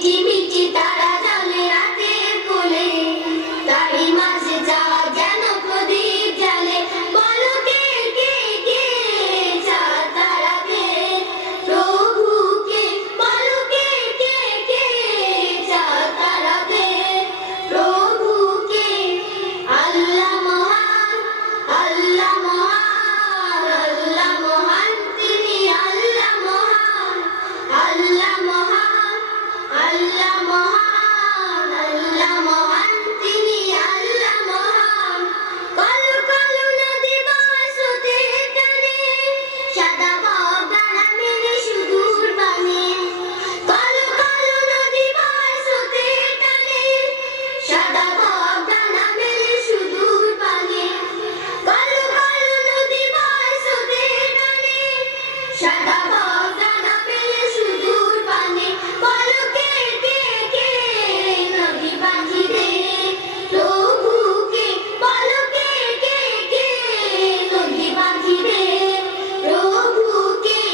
মিটি মিটি তারা জ্বলে রাতের কোলে, তারই মাঝে চাঁদ যেন প্রদীপ জ্বালে। বলো কে কে কে চাঁদ তারা কে, প্রভু কে? বলো কে কে কে চাঁদ তারা কে, প্রভু কে? আল্লাহ মহান, আল্লাহ মহান, আল্লাহ মহান, তিনি আল্লাহ মহান, আল্লাহ মহান, আল্লাহ মহান, আল্লাহ মহান, তিনি আল্লাহ মহান। কলু কলু নদী বয় স্রোতের টানে, সাদা বক ডানা মেলে সুদূর পানে। কলু কলু নদী বয় স্রোতের টানে, সাদা বক ডানা মেলে সুদূর পানে। কলু কলু নদী বয় স্রোতের টানে, সাদা বক ডানা মেলে সুদূর পানে। বলো কে কে কে নদী পাখিদের প্রভু কে? বলো কে কে কে নদী পাখিদের প্রভু কে?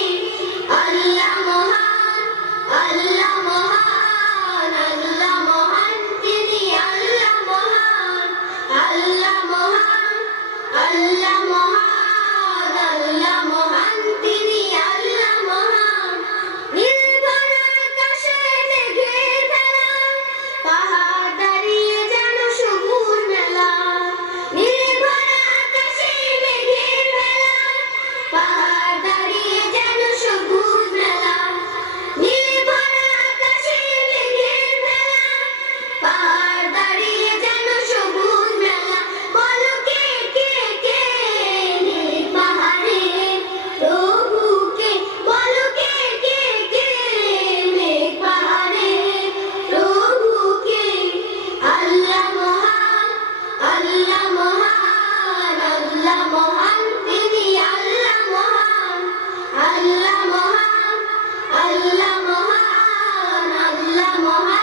আল্লাহ মহান, আল্লাহ মহান, আল্লাহ মহান, তিনি আল্লাহ মহান, আল্লাহ মহান, আল্লাহ মহান, আল্লাহ মহান, তিনি আল্লাহ মহান। নীলভর আকাশে মেঘের ভেলা, পাহাড় দাঁড়িয়ে যেন সবুজ মেলা। নীলভর আকাশে মেঘের ভেলা, পাহাড় দাঁড়িয়ে যেন সবুজ মেলা। নীলভর আকাশে মেঘের ভেলা, পাহাড় দাঁড়িয়ে যেন সবুজ মেলা। বলো কে কে কে নীল পাহাড়ে প্রভু কে? বলো কে কে কে মেঘ পাহাড়ে প্রভু কে? আল্লাহ মহান, আল্লাহ মহান, আল্লাহ মহান, তিনি আল্লাহ মহান, আল্লাহ মহান, আল্লাহ মহান, আল্লাহ মহান।